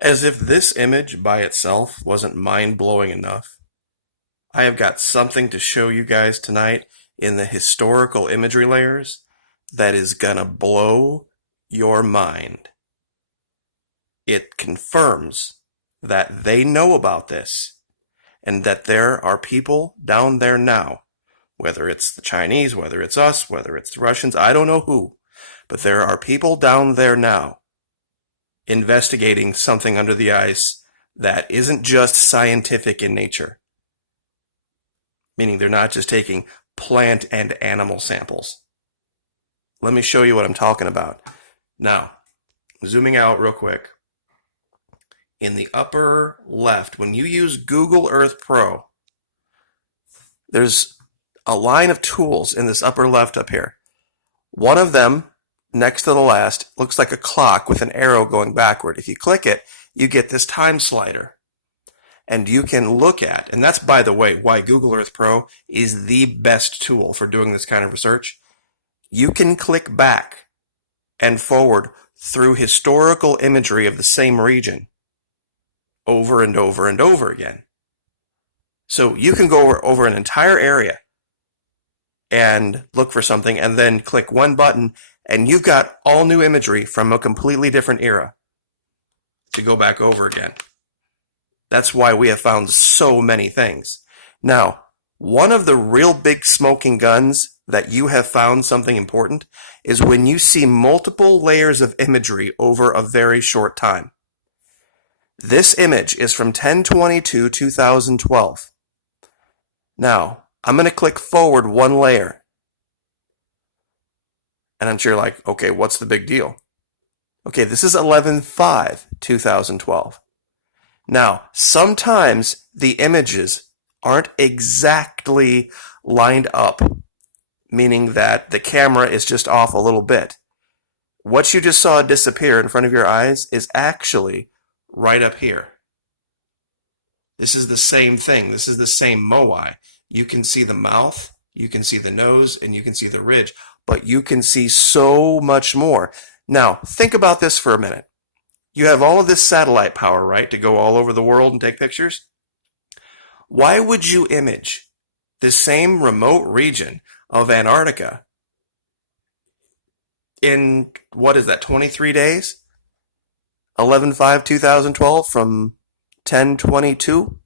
As if this image by itself wasn't mind-blowing enough, I have got something to show you guys tonight in the historical imagery layers that is gonna blow your mind. It confirms that they know about this and that there are people down there now, whether it's the Chinese, whether it's us, whether it's the Russians, I don't know who, but there are people down there now investigating something under the ice that isn't just scientific in nature, meaning they're not just taking plant and animal samples. Let me show you what I'm talking about. Now, zooming out real quick. In the upper left, when you use Google Earth Pro, there's a line of tools in this upper left up here. One of them, next to the last, looks like a clock with an arrow going backward. If you click it, you get this time slider. And you can look at, and that's, by the way, why Google Earth Pro is the best tool for doing this kind of research. You can click back and forward through historical imagery of the same region over and over and over again. So you can go over an entire area and look for something and then click one button and you've got all new imagery from a completely different era to go back over again. That's why we have found so many things. Now, one of the real big smoking guns that you have found something important is when you see multiple layers of imagery over a very short time. This image is from 10/22/2012. Now, I'm going to click forward one layer. And I'm sure you're like, okay, what's the big deal? Okay, this is 11/5/2012. Now, sometimes the images aren't exactly lined up, meaning that the camera is just off a little bit. What you just saw disappear in front of your eyes is actually right up here. This is the same thing. This is the same Moai. You can see the mouth, you can see the nose, and you can see the ridge, but you can see so much more. Now, think about this for a minute. You have all of this satellite power, right, to go all over the world and take pictures? Why would you image the same remote region of Antarctica in, what is that, 23 days? 11/5/2012 from 10/22?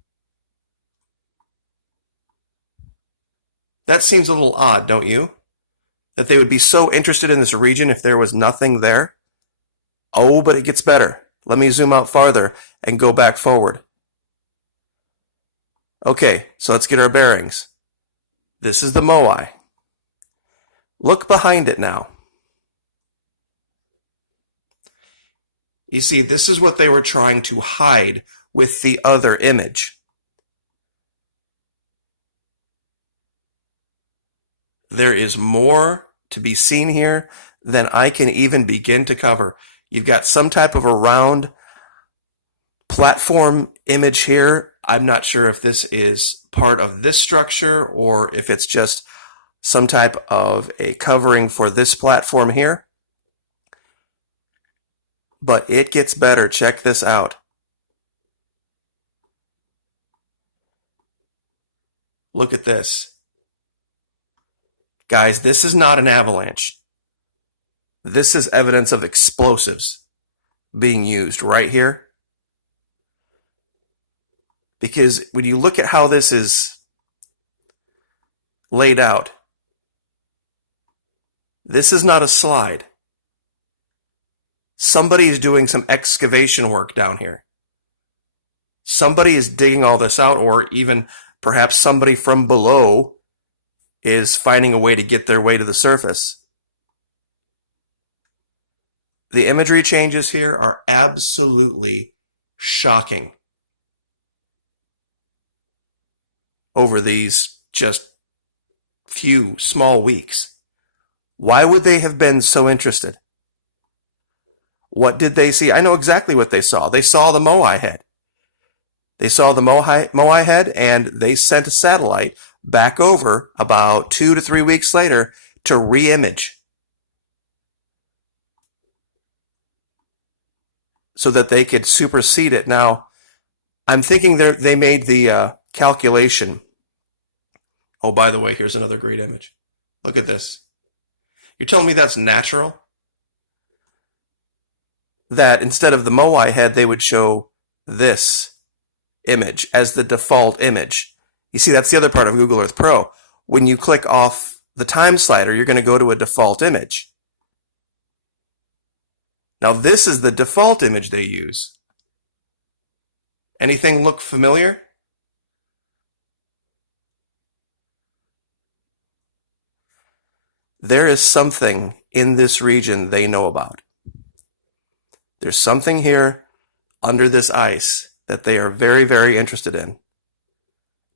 That seems a little odd, don't you? That they would be so interested in this region if there was nothing there? Oh, but it gets better. Let me zoom out farther and go back forward. Okay, so let's get our bearings. This is the Moai. Look behind it now. You see, this is what they were trying to hide with the other image. There is more to be seen here than I can even begin to cover. You've got some type of a round platform image here. I'm not sure if this is part of this structure or if it's just some type of a covering for this platform here. But it gets better. Check this out. Look at this. Guys, this is not an avalanche. This is evidence of explosives being used right here. Because when you look at how this is laid out, this is not a slide. Somebody is doing some excavation work down here. Somebody is digging all this out, or even perhaps somebody from below is finding a way to get their way to the surface. The imagery changes here are absolutely shocking over these just few small weeks. Why would they have been so interested? What did they see? I know exactly what they saw. They saw the Moai head. They saw the Moai head, and they sent a satellite back over about 2 to 3 weeks later to re-image. so that they could supersede it. Now, I'm thinking they made the calculation. Oh, by the way, here's another great image. Look at this. You're telling me that's natural? That instead of the Moai head, they would show this image as the default image. You see, that's the other part of Google Earth Pro. When you click off the time slider, you're going to go to a default image. Now, this is the default image they use. Anything look familiar? There is something in this region they know about. There's something here under this ice that they are very, very interested in.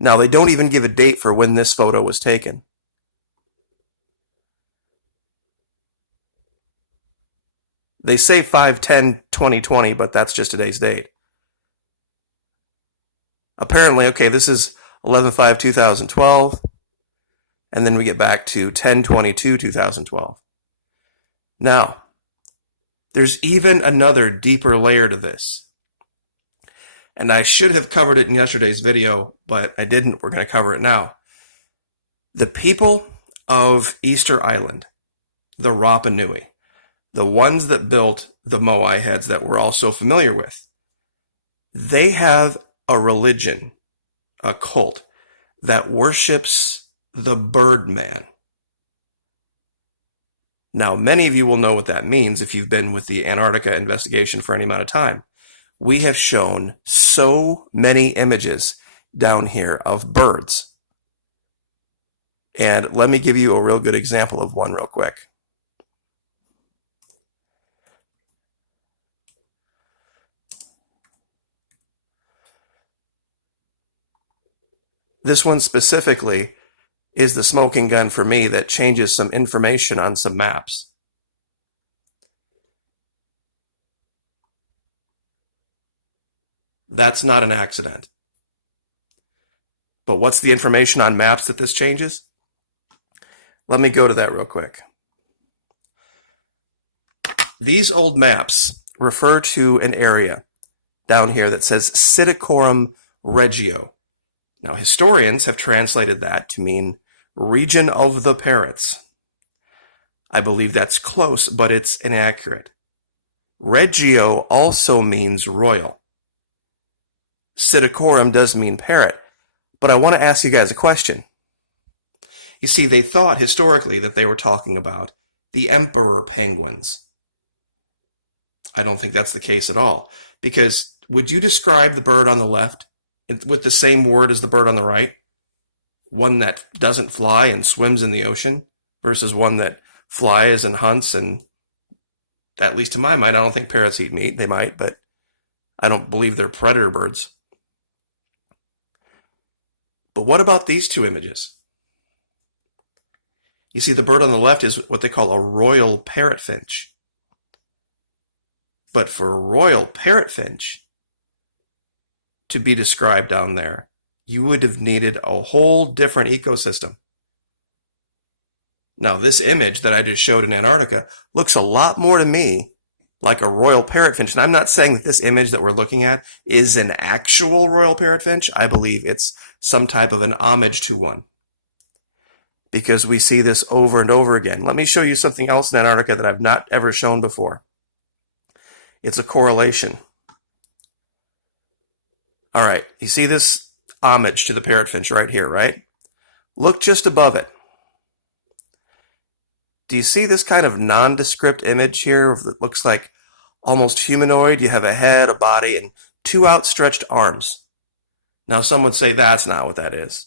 Now, they don't even give a date for when this photo was taken. They say 5/10/2020, but that's just today's date. Apparently, okay, this is 11/5/2012, and then we get back to 10/22/2012. Now, there's even another deeper layer to this. And I should have covered it in yesterday's video, but I didn't. We're going to cover it now. The people of Easter Island, the Rapa Nui, the ones that built the Moai heads that we're all so familiar with, they have a religion, a cult, that worships the Birdman. Now, many of you will know what that means if you've been with the Antarctica investigation for any amount of time. We have shown so many images down here of birds. And let me give you a real good example of one real quick. This one specifically is the smoking gun for me that changes some information on some maps. That's not an accident. But what's the information on maps that this changes? Let me go to that real quick. These old maps refer to an area down here that says Psittacorum Regio. Now, historians have translated that to mean region of the parrots. I believe that's close, but it's inaccurate. Regio also means royal. Psittacorum does mean parrot, but I want to ask you guys a question. You see, they thought historically that they were talking about the emperor penguins. I don't think that's the case at all, because would you describe the bird on the left with the same word as the bird on the right? One that doesn't fly and swims in the ocean versus one that flies and hunts, and at least to my mind, I don't think parrots eat meat. They might, but I don't believe they're predator birds. But what about these two images? You see, the bird on the left is what they call a royal ParrotFinch. But for a royal ParrotFinch to be described down there, you would have needed a whole different ecosystem. Now, this image that I just showed in Antarctica looks a lot more to me like a royal parrotfinch. And I'm not saying that this image that we're looking at is an actual royal parrotfinch. I believe it's some type of an homage to one, because we see this over and over again. Let me show you something else in Antarctica that I've not ever shown before. It's a correlation. All right, you see this homage to the parrotfinch right here, right? Look just above it. Do you see this kind of nondescript image here that looks like almost humanoid? You have a head, a body, and two outstretched arms. Now, some would say that's not what that is.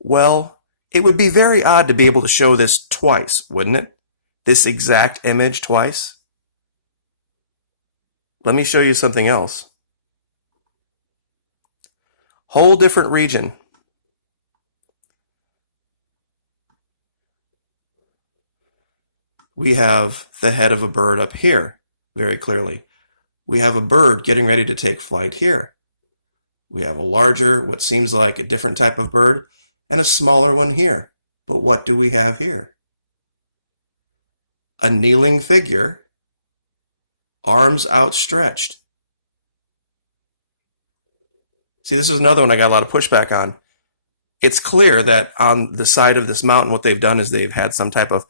Well, it would be very odd to be able to show this twice, wouldn't it? This exact image twice. Let me show you something else. Whole different region. We have the head of a bird up here, very clearly. We have a bird getting ready to take flight here. We have a larger, what seems like a different type of bird, and a smaller one here. But what do we have here? A kneeling figure, arms outstretched. See, this is another one I got a lot of pushback on. It's clear that on the side of this mountain, what they've done is they've had some type of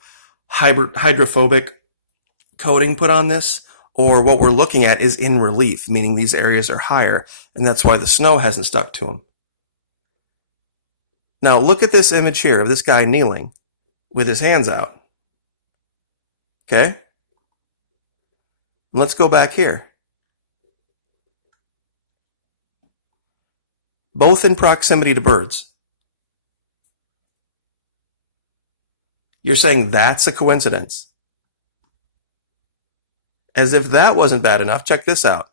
hydrophobic coating put on this, or what we're looking at is in relief, meaning these areas are higher, and that's why the snow hasn't stuck to them. Now, look at this image here of this guy kneeling with his hands out. Okay? Let's go back here. Both in proximity to birds. You're saying that's a coincidence. As if that wasn't bad enough, check this out.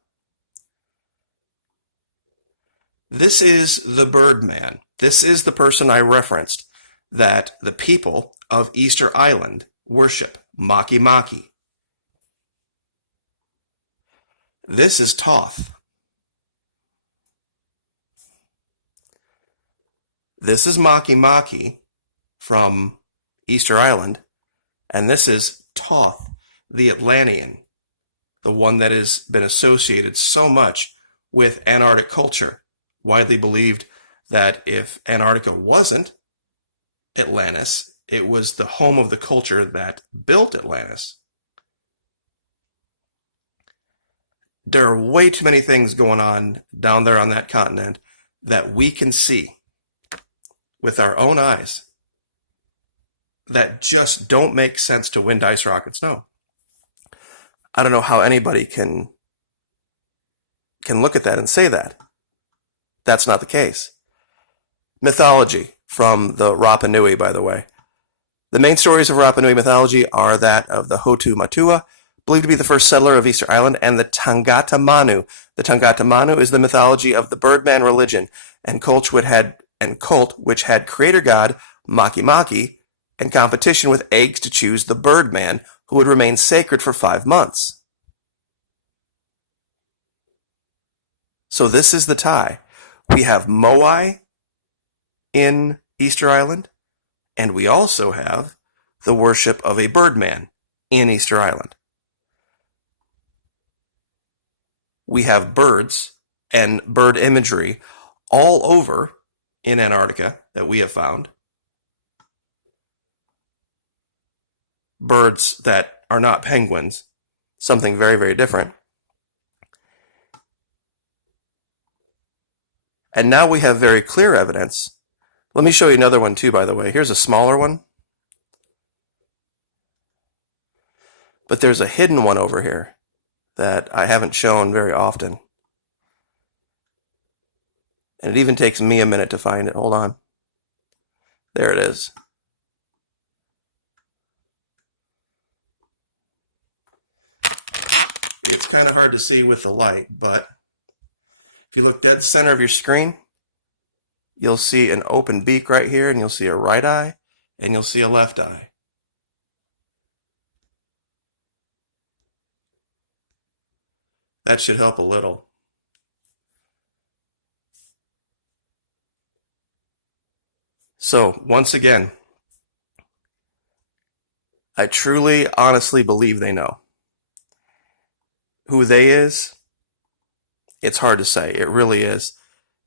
This is the Birdman. This is the person I referenced that the people of Easter Island worship, Maki Maki. This is Thoth. This is Maki Maki from Easter Island, and this is Thoth, the Atlantean, the one that has been associated so much with Antarctic culture, widely believed that if Antarctica wasn't Atlantis, it was the home of the culture that built Atlantis. There are way too many things going on down there on that continent that we can see with our own eyes that just don't make sense to wind, ice, rock, and snow. I don't know how anybody can look at that and say that. That's not the case. Mythology from the Rapa Nui, by the way. The main stories of Rapa Nui mythology are that of the Hotu Matua, believed to be the first settler of Easter Island, and the Tangata Manu. The Tangata Manu is the mythology of the Birdman religion and cult which had creator god Maki Maki and competition with eggs to choose the Birdman, who would remain sacred for 5 months. So this is the tie. We have Moai in Easter Island, and we also have the worship of a Birdman in Easter Island. We have birds and bird imagery all over in Antarctica that we have found. Birds that are not penguins, something very, very different. And now we have very clear evidence. Let me show you another one too, by the way. Here's a smaller one. But there's a hidden one over here that I haven't shown very often. And it even takes me a minute to find it. Hold on. There it is. It's kind of hard to see with the light, but if you look dead center of your screen, you'll see an open beak right here, and you'll see a right eye, and you'll see a left eye. That should help a little. So, once again, I truly, honestly believe they know. Who they is, it's hard to say. It really is.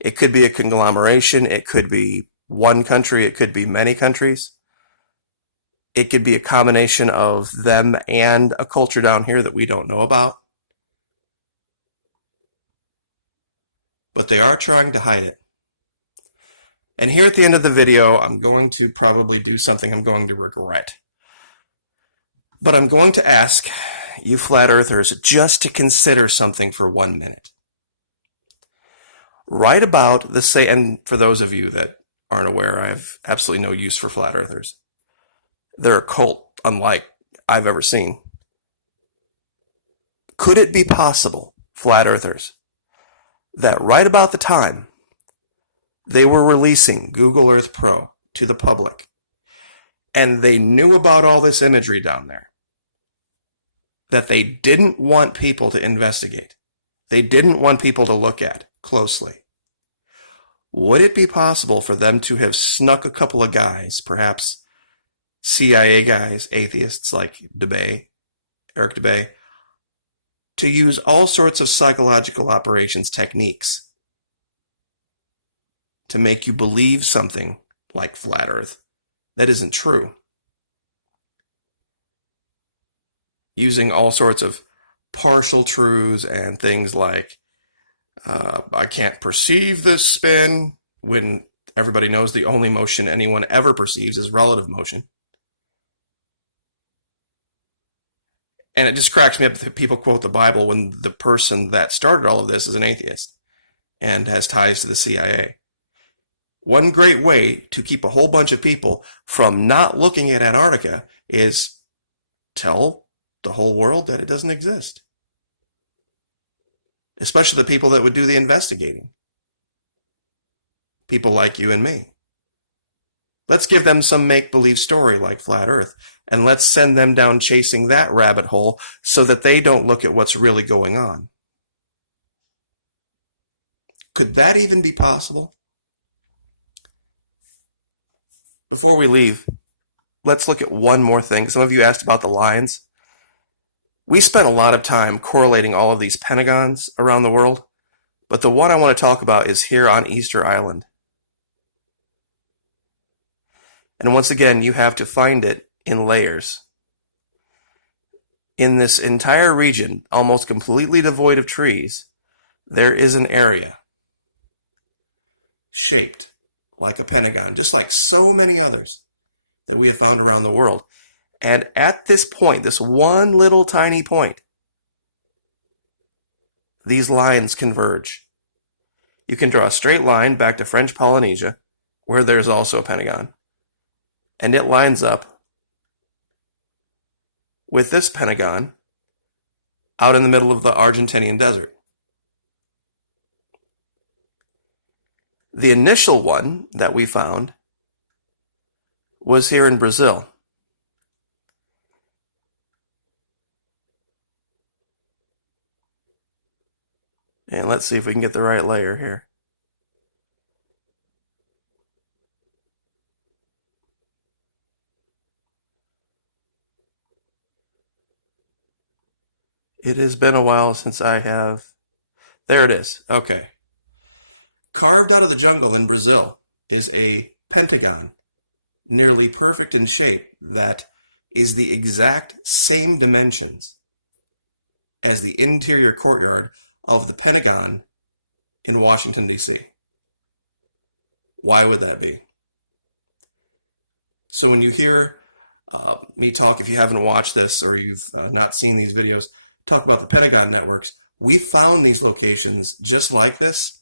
It could be a conglomeration. It could be one country. It could be many countries. It could be a combination of them and a culture down here that we don't know about. But they are trying to hide it. And here at the end of the video, I'm going to probably do something I'm going to regret. But I'm going to ask you flat earthers just to consider something for 1 minute. Right about the and for those of you that aren't aware, I have absolutely no use for flat earthers. They're a cult unlike I've ever seen. Could it be possible, flat earthers, that right about the time they were releasing Google Earth Pro to the public, and they knew about all this imagery down there, that they didn't want people to investigate, they didn't want people to look at closely? Would it be possible for them to have snuck a couple of guys, perhaps CIA guys, atheists like Eric Dubay, to use all sorts of psychological operations techniques to make you believe something like flat Earth that isn't true. Using all sorts of partial truths and things like, I can't perceive this spin, when everybody knows the only motion anyone ever perceives is relative motion. And it just cracks me up that people quote the Bible when the person that started all of this is an atheist and has ties to the CIA. One great way to keep a whole bunch of people from not looking at Antarctica is tell the whole world that it doesn't exist. Especially the people that would do the investigating. People like you and me. Let's give them some make-believe story like flat Earth, and let's send them down chasing that rabbit hole so that they don't look at what's really going on. Could that even be possible? Before we leave, let's look at one more thing. Some of you asked about the lines. We spent a lot of time correlating all of these Pentagons around the world, but the one I want to talk about is here on Easter Island. And once again, you have to find it in layers. In this entire region, almost completely devoid of trees, there is an area shaped like a pentagon, just like so many others that we have found around the world. And at this point, this one little tiny point, these lines converge. You can draw a straight line back to French Polynesia, where there's also a pentagon. And it lines up with this pentagon out in the middle of the Argentinian desert. The initial one that we found was here in Brazil. And let's see if we can get the right layer here. It has been a while since I have... There it is. Okay. Carved out of the jungle in Brazil is a pentagon, nearly perfect in shape, that is the exact same dimensions as the interior courtyard of the Pentagon in Washington, D.C. Why would that be? So when you hear me talk, if you haven't watched this or you've not seen these videos, talk about the Pentagon networks, we found these locations just like this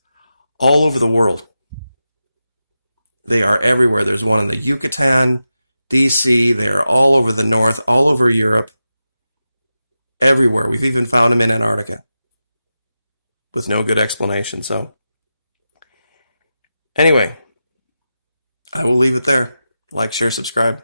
all over the world. They are everywhere. There's one in the Yucatan, D.C., they are all over the north, all over Europe, everywhere. We've even found them in Antarctica with no good explanation. So anyway, I will leave it there. Like, share, subscribe.